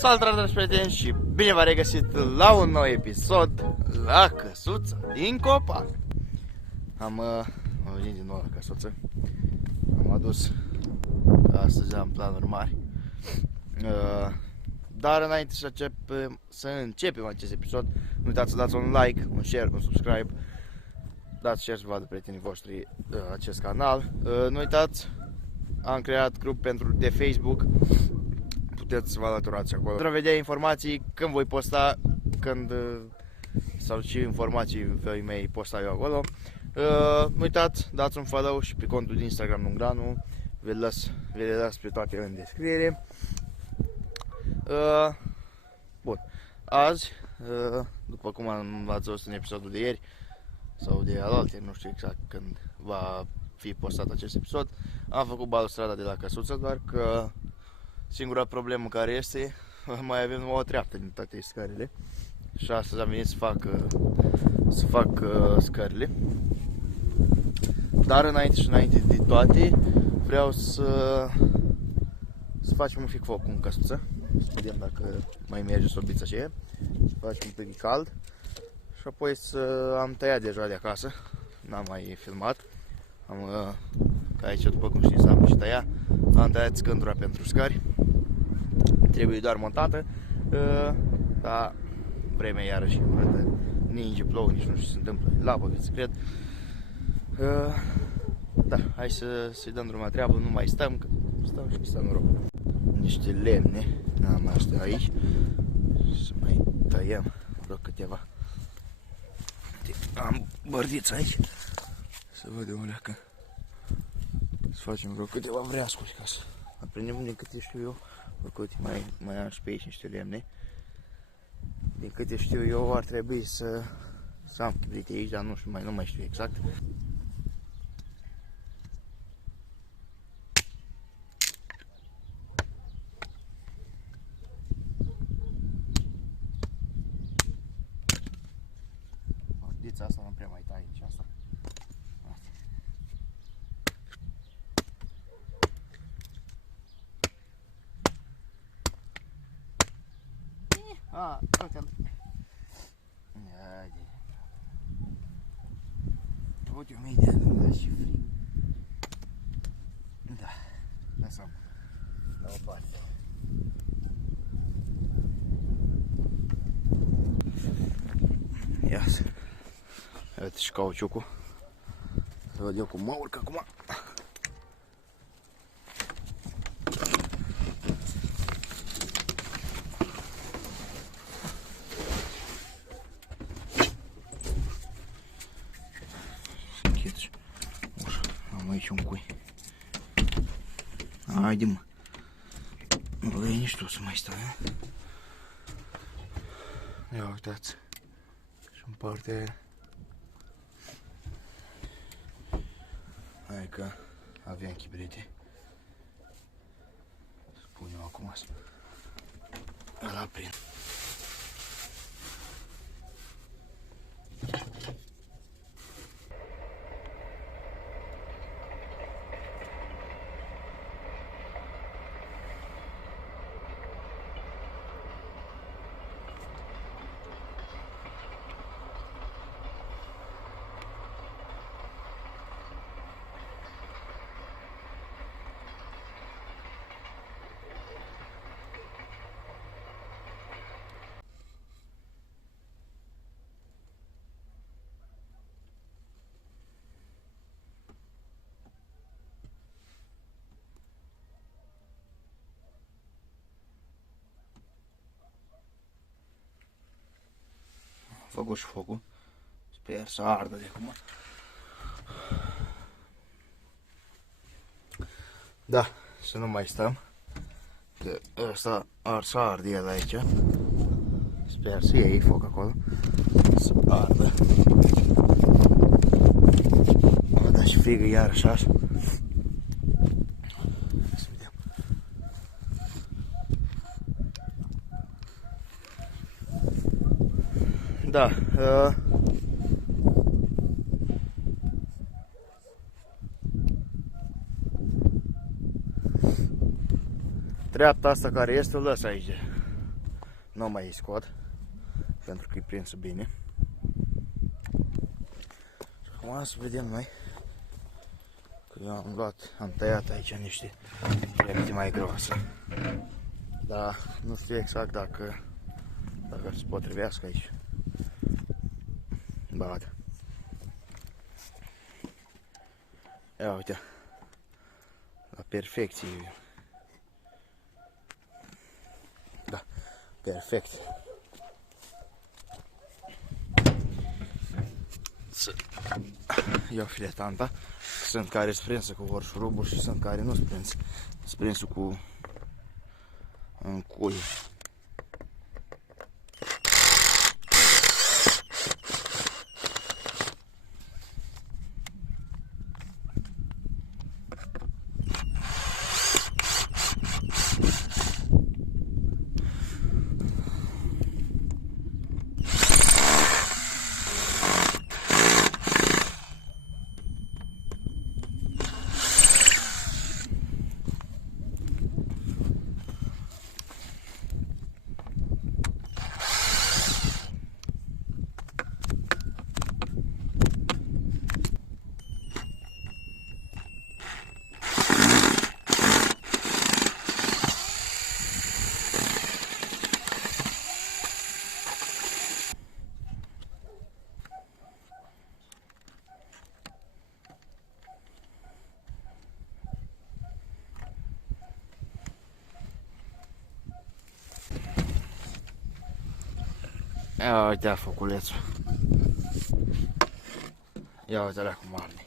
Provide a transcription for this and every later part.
Salutare, dragi prieteni, și bine v-am regăsit la un nou episod la Căsuța din Copac. Am venit din nou la Căsuță. Am adus, astăzi am planuri mari. Dar înainte să începem acest episod, nu uitați să dați un like, un share, un subscribe. Dați share să vadă prietenii voștri acest canal. Nu uitați, am creat grup de Facebook. Puteți să vă alăturați acolo pentru a vedea informații când voi posta, sau și informații voi mai posta eu acolo. Nu uitați, dați un follow și pe contul din Instagram Nungranu. Vi le las pe toate în descriere. Bun, azi, după cum ați văzut în episodul de ieri sau de alaltă, nu știu exact când va fi postat acest episod, am făcut balustrada de la Căsuță, doar că singura problemă care este, mai avem o treaptă din toate scările și astăzi am venit să fac scările. Dar înainte de toate, vreau să facem un pic foc în căsuță. Să vedem dacă mai merge sobița aceea. Să facem un pic cald. Și apoi am tăiat deja de acasă. N-am mai filmat. Că aici, după cum știți, am și tăiat. Am tăiat scândura pentru scări. Trebuie doar montată. Dar vremea iarăși urâtă. Ninge, plouă, nici nu știu ce se întâmplă. Lapă, cred. Da, hai să-i dăm drumul la treabă, nu mai stăm, că stăm și stăm noroc. Niște lemne, am astea aici, să mai tăiem vreo câteva. Am bărdiță aici, să vedem o leacă. Să facem vreo câteva vreascuri ca să aprindem din câte știu eu. Oricum, mai am și pe aici niște lemne. Din câte știu eu ar trebui să am chibrite aici, dar nu mai știu exact. Asta nu prea mai taie nici asta. Uite-l. Haide. Uite, o mie de ani, și frig. Da, lăsăm la o parte. Iasă. Uite și cauciucul. Să văd eu cum mă urc acum. Închid și ușa. Am aici un cui. Haide, mă. Nu vrei nici tu să mai stai, eh? Ia uitați. Și în partea aia. Hai că avem chibrite. Spun eu acum să îl aprind. Făcut și focul. Sper să ardă de acum. Da, să nu mai stăm. Că ăsta ar să ardă el aici. Sper să iei foc acolo. Să ardă. Mă da și frigă iarăși așa. Să vedem. Da, treapta asta care este, o las aici. nu mai îi scot, pentru că e prinsă bine. Și acum să vedem noi, că eu am tăiat aici niște trepte mai groase. Dar nu știu exact dacă se potrivească aici. Bad. Ia uite, la perfecție. Da, perfect. Să iau filetanta. Sunt care sunt prinse cu orșurubul și sunt care nu sunt prinse. Sunt prinse cu în cui. Ia uite foculețul. Ia uite alea cum arde.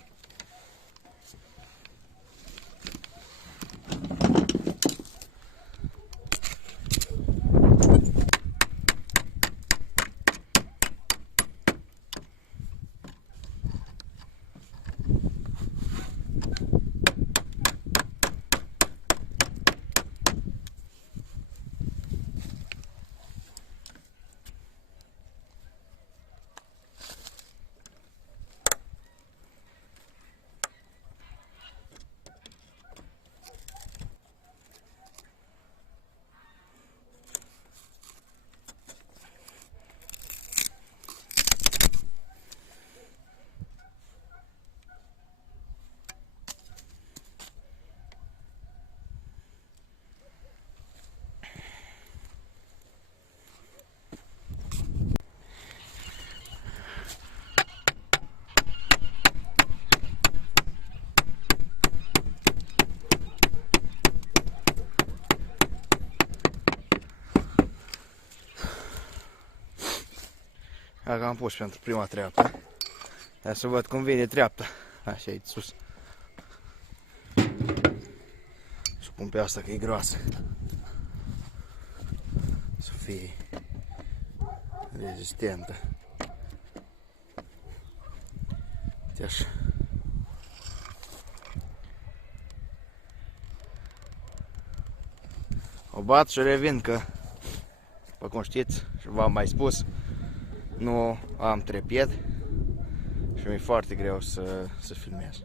Dacă am pus pentru prima treaptă. Ia să văd cum vine treapta. Așa e sus. Și pun pe asta că e groasă. Să fie rezistentă. Uite așa. O bat și revin că, după cum știți și v-am mai spus, nu am trepet și mi-e foarte greu să filmez.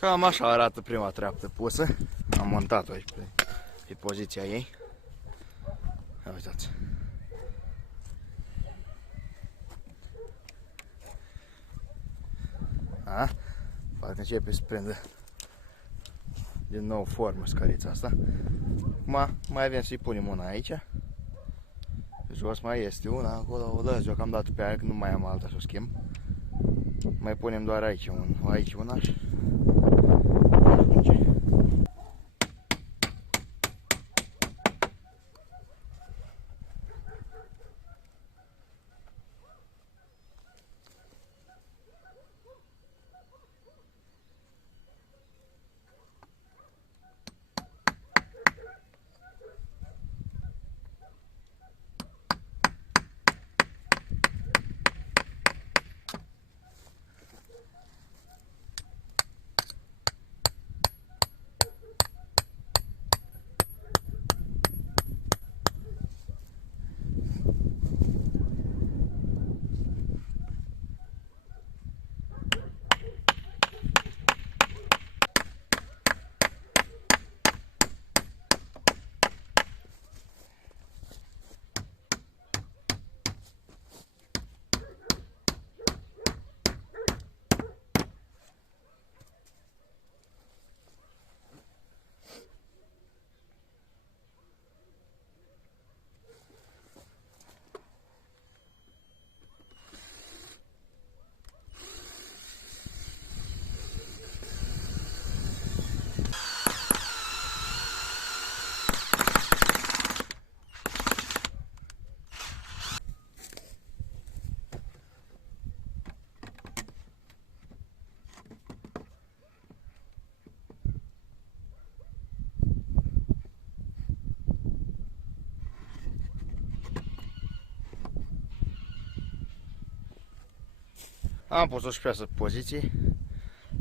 Cam așa arată prima treaptă pusă. Am montat-o aici pe poziția ei. Ia uitați. A? Poate începe să prindă din nou formă scărița asta. Acum mai avem să-i punem una aici. Jos mai este una, acolo o las deocamdată pe aia, că nu mai am alta să o schimb. Mai punem doar aici una și... Am pus-o și pe asta poziție.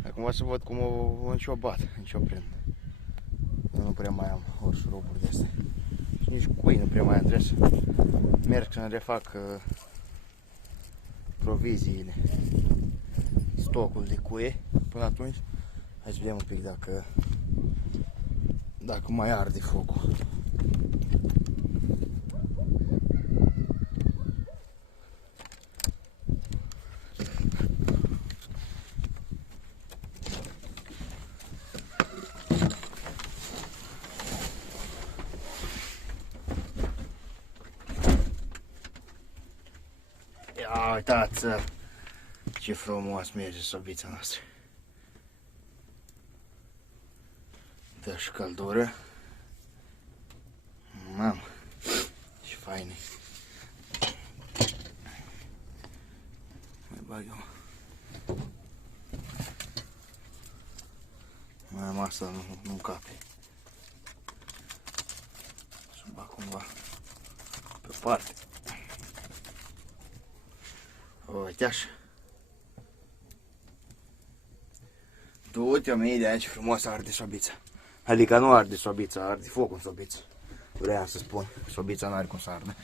Acum o să văd cum o bat, nici o prind. Eu nu prea mai am orșuruburi de astea. Și nici cui nu prea mai am, trebuie să merg să-mi refac proviziile, stocul de cuie până atunci. Hai să vedem un pic dacă mai arde focul. Ia uitați ce frumos merge sobița noastră. Dă și căldură. Mamă, ce faine. Mai bag eu. Mai am asta, nu cape. Să bag cumva pe parte. Uite așa. Du-te, mie, de aici frumos arde sobița. Adică nu arde sobița, arde focul în sobiță. Vreau să spun, sobița n-are cum să ardă.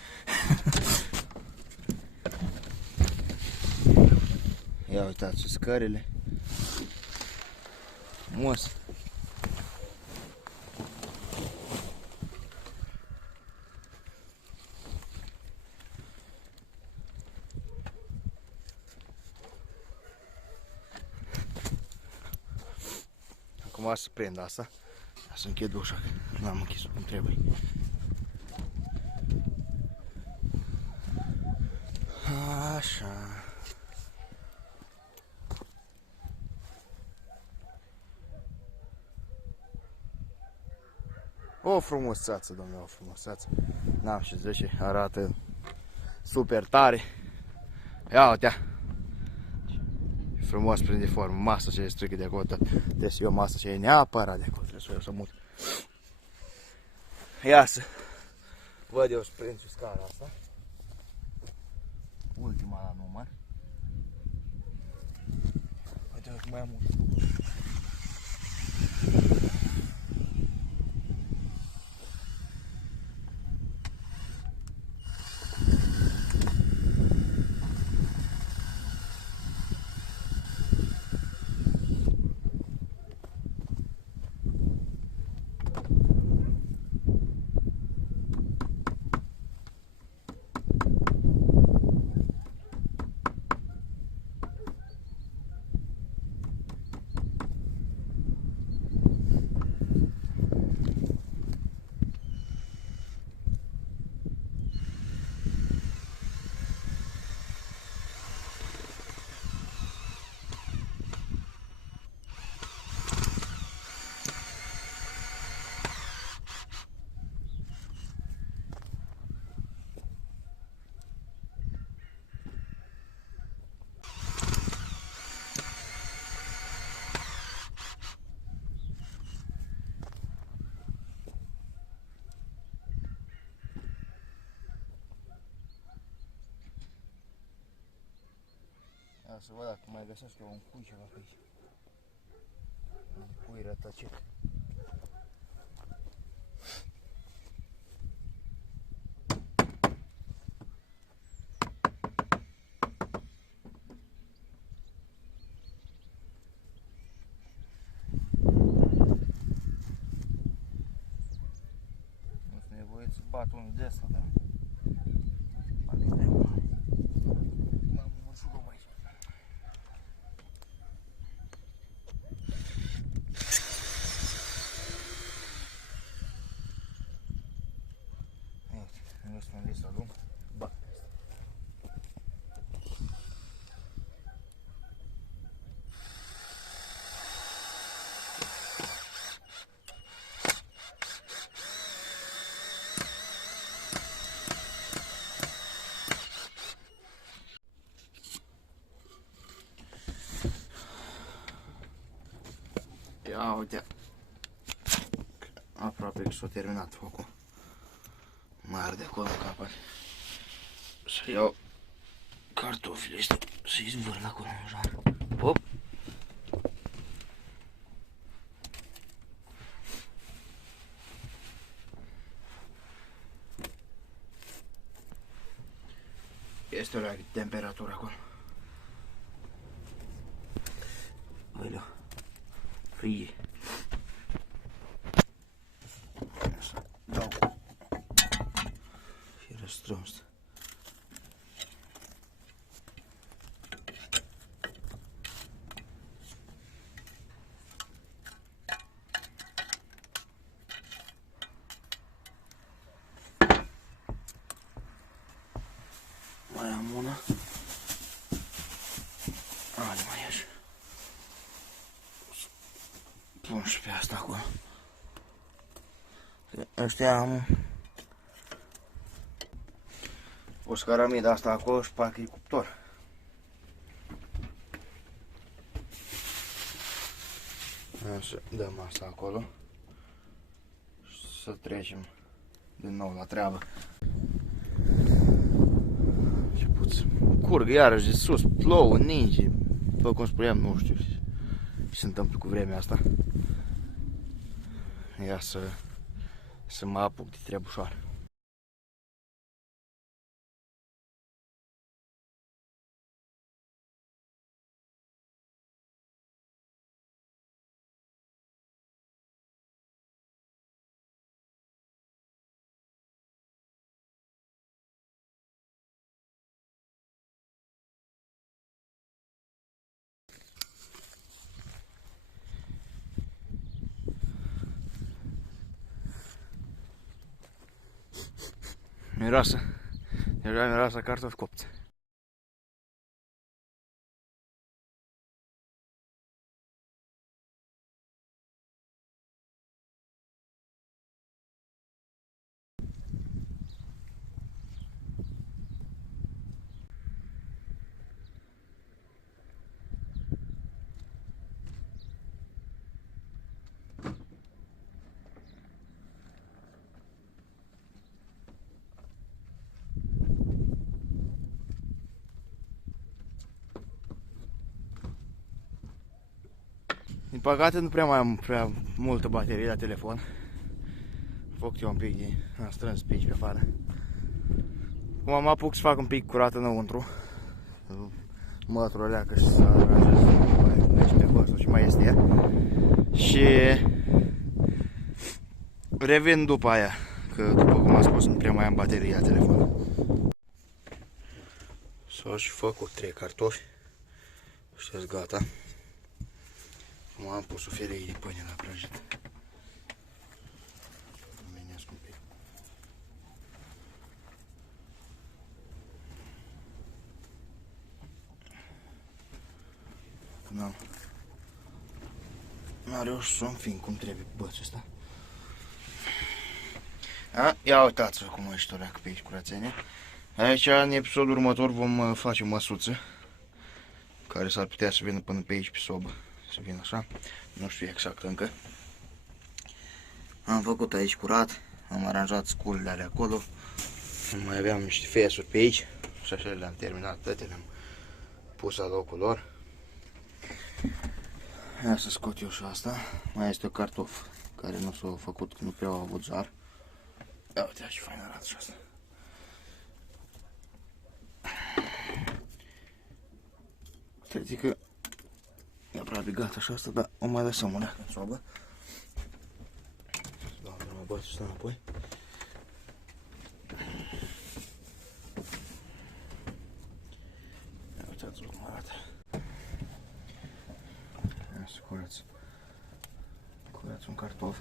Ia uitați scările. Frumos. Acum să prind asta. Să închid ușa, că n-am închis-o cum trebuie. Așa. O frumusețe, domnule, o frumusețe. N-am ce zice, arată super tare. Ia uite. Frumos prinde formă, masa ce e strică de acolo, trebuie să iau masa ce e neapărat de acolo, trebuie să o iau să mut. Ia să văd eu să prind și scara asta. Ultima la număr. Uite că mai am mult. Ca să văd dacă mai găsesc eu un cui ceva pe aici. Un cui rătăcit. Nu-s nevoie să bat unul de ăsta, dar... M-am mărșut om aici. Nu este unde să luăm. Ba. Ia uite. Aproape că s-a terminat focul. Mai arde acolo în capăt. Să iau cartofile ăștia, să-i zvârl acolo în jar. Hop! Este o leagă de temperatură acolo. Băileu, frie. Așa, dau. Și răstrâns. Mai am una. Nu mai ieși. Pun și pe asta acolo. Ăștia am o scaramidă asta acolo și parcă e cuptor. Așa, dăm asta acolo și să trecem din nou la treabă. Curg iarăși de sus, plouă, ninge, după cum spuneam, nu știu ce se întâmplă cu vremea asta. Ia să mă apuc de treabă ușoară. Deja miroasă cartofi copți. Din păcate nu prea mai am prea multă baterie la telefon. Foc eu un pic de... am strâns pe aici pe afară. Acum mă apuc să fac un pic curat înăuntru. Mătur o leacă și să aranjez aici pe vărstul și mai este. Și revin după aia, că după cum am spus nu prea mai am baterie la telefon. S-au și făcut 3 cartofi. Și gata. Acum am pus o fereie de pâine la prăjit. Menesc un pic. N-am reușit să o înfing cum trebuie pe bățul ăsta. Ia uitați-vă cum ești o leacă pe aici curățenie. Aici, în episodul următor, vom face o măsuță care s-ar putea să vină până pe aici pe sobă. Să vină așa, nu știu exact încă. Am făcut aici curat, am aranjat sculele alea acolo. Mai aveam niște fesuri pe aici și așa le-am terminat toate, le-am pus la locul lor. Ia să scot eu și asta. Mai este o cartof care nu s-a făcut, că nu prea au avut jar. Ia uite ce fain arată și asta. Te zic că e aproape gata și asta, dar o mai lăsăm o leacă în sobă. Dau de la băt și stau înapoi. Ia uitați-vă cum arată. Ia să curăț un cartof.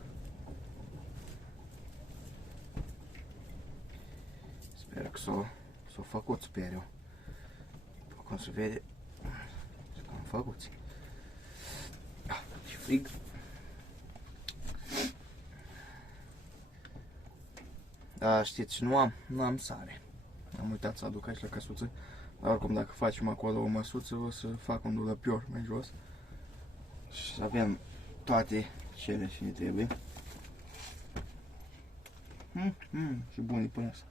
Sper că s-o făcut, sper eu. După cum se vede, s-o făcut. Și frig. Da, știți, nu am sare. Am uitat să aduc aici la căsuță. Dar oricum dacă facem acolo o măsuță, o să fac un dulăpior mai jos. Și să avem toate cele ce ne trebuie. Și buni până asta.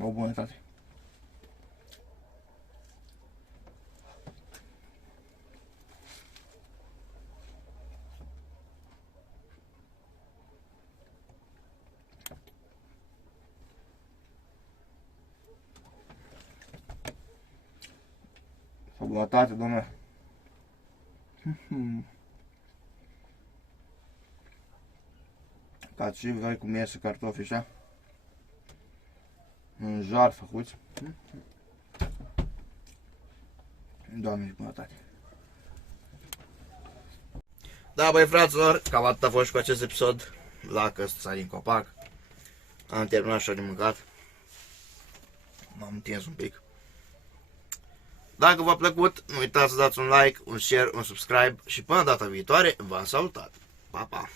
O bunătate. O bunătate, domnule. Uitați și voi cum iese cartofii așa. În jar făcuți. Doamne și bunătate. Da, băi fraților, cam atât a fost și cu acest episod la căsuța din copac. Am terminat și de mâncat. M-am întins un pic. Dacă v-a plăcut, nu uitați să dați un like, un share, un subscribe și până data viitoare v-am salutat. Pa, pa!